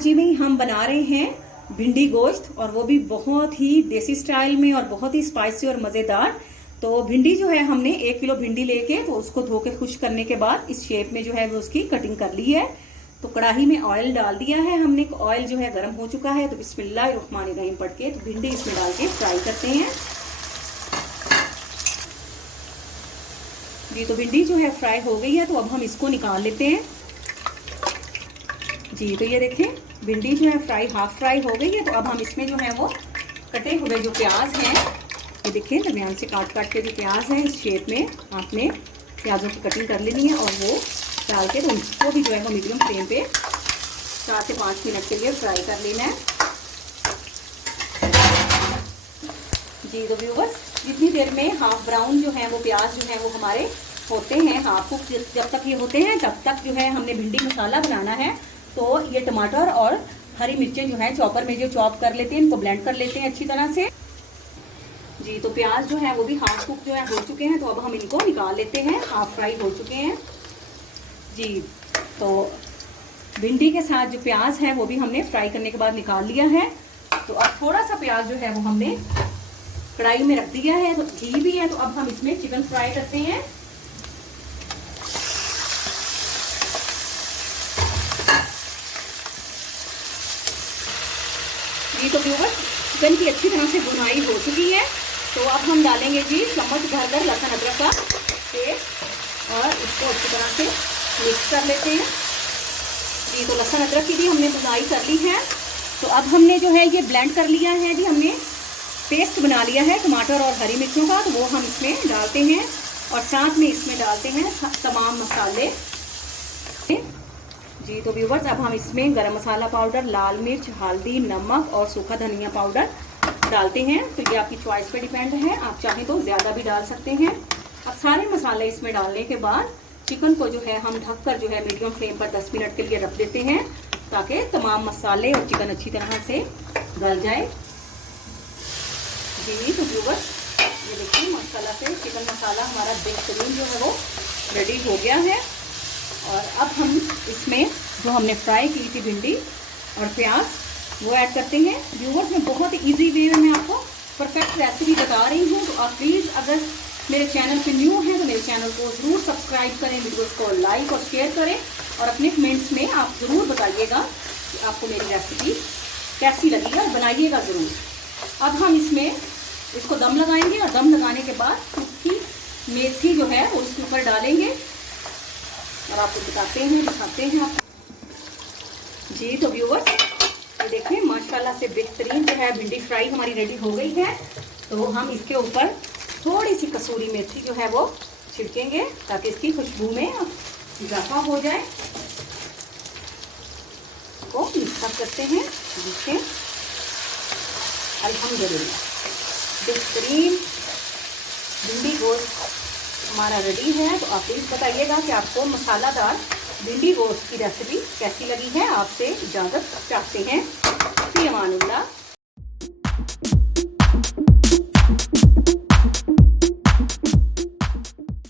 आज में हम बना रहे हैं भिंडी गोश्त, और वो भी बहुत ही देसी स्टाइल में और बहुत ही स्पाइसी और मज़ेदार। तो भिंडी जो है हमने 1 किलो भिंडी लेके तो उसको धो के खुश करने के बाद इस शेप में जो है वो उसकी कटिंग कर ली है। तो कढ़ाई में ऑयल डाल दिया है हमने, ऑयल जो है गर्म हो चुका है। तो बिस्मिल्लाहिर्रहमानिर्रहीम पढ़ के तो भिंडी इसमें डाल के फ्राई करते हैं जी। तो भिंडी जो है फ्राई हो गई है, तो अब हम इसको निकाल लेते हैं जी। तो ये देखें भिंडी जो है हाफ फ्राई हो गई है। तो अब हम इसमें जो है वो कटे हुए जो प्याज हैं, ये देखें दरमियान से काट के जो प्याज है इस शेप में आपने प्याजों की कटिंग कर लेनी है, और वो डाल के तो उसको भी जो है वो मीडियम फ्लेम पे 4 से 5 मिनट के लिए फ्राई कर लेना है जी। तो व्यूअर्स, जितनी देर में हाफ ब्राउन जो है वो प्याज जो है वो हमारे होते हैं, हाफ कुक जब तक ये होते हैं तब तक जो है हमने भिंडी मसाला बनाना है। तो ये टमाटर और हरी मिर्चें जो है चॉपर में जो चॉप कर लेते हैं, इनको ब्लेंड कर लेते हैं अच्छी तरह से जी। तो प्याज जो है वो भी हाफ कुक जो है हो चुके हैं। तो अब हम इनको निकाल लेते हैं, हाफ फ्राई हो चुके हैं जी। तो भिंडी के साथ जो प्याज है वो भी हमने फ्राई करने के बाद निकाल लिया है। तो अब थोड़ा सा प्याज जो है वो हमने कढ़ाई में रख दिया है, तो घी भी है। तो अब हम इसमें चिकन फ्राई करते हैं जी। तो व्यूअर्स, चिकन की अच्छी तरह से भुनाई हो चुकी है। तो अब हम डालेंगे जी चम्मच भर लहसुन अदरक का पेस्ट, और इसको अच्छी तरह से मिक्स कर लेते हैं जी। तो लहसुन अदरक की भी हमने भुनाई कर ली है। तो अब हमने जो है ये ब्लेंड कर लिया है जी, हमने पेस्ट बना लिया है टमाटर और हरी मिर्चों का। तो वो हम इसमें डालते हैं, और साथ में इसमें डालते हैं तमाम मसाले जी। तो व्यूवर्स, अब हम इसमें गरम मसाला पाउडर, लाल मिर्च, हल्दी, नमक और सूखा धनिया पाउडर डालते हैं। तो ये आपकी चॉइस पे डिपेंड है, आप चाहें तो ज़्यादा भी डाल सकते हैं। अब सारे मसाले इसमें डालने के बाद चिकन को जो है हम ढककर जो है मीडियम फ्लेम पर 10 मिनट के लिए रख देते हैं, ताकि तमाम मसाले और चिकन अच्छी तरह से गल जाए जी। तो व्यूवर्स, ये देखिए माशाल्लाह से चिकन मसाला हमारा बेहतरीन जो है वो रेडी हो गया है। और अब हम इसमें जो हमने फ्राई की थी भिंडी और प्याज वो ऐड करते हैं। व्यूवर्स, मैं बहुत इजी वे में आपको परफेक्ट रेसिपी बता रही हूँ। तो आप प्लीज़ अगर मेरे चैनल पे न्यू हैं तो मेरे चैनल को ज़रूर सब्सक्राइब करें, वीडियोस को लाइक और शेयर करें, और अपने कमेंट्स में आप ज़रूर बताइएगा कि आपको मेरी रेसिपी कैसी लगी है, और बनाइएगा ज़रूर। अब हम इसमें इसको दम लगाएंगे, और दम लगाने के बाद सूखी मेथी जो है वो इसके ऊपर डालेंगे, और आपको दिखाते हैं आप जी। तो व्यूअर्स, ये देखिए माशाल्लाह से बेहतरीन जो है भिंडी फ्राई हमारी रेडी हो गई है। तो हम इसके ऊपर थोड़ी सी कसूरी मेथी जो है वो छिड़केंगे, ताकि इसकी खुशबू में इजाफा हो जाए। को मिक्स करते हैं, देखिए अल्हम्दुलिल्लाह बेहतरीन भिंडी गोश्त हमारा रेडी है। तो आप प्लीज़ बताइएगा कि आपको मसालादार भिंडी गोश्त की रेसिपी कैसी लगी है। आपसे इजाज़त चाहते हैं। फ़ी अमानिल्लाह।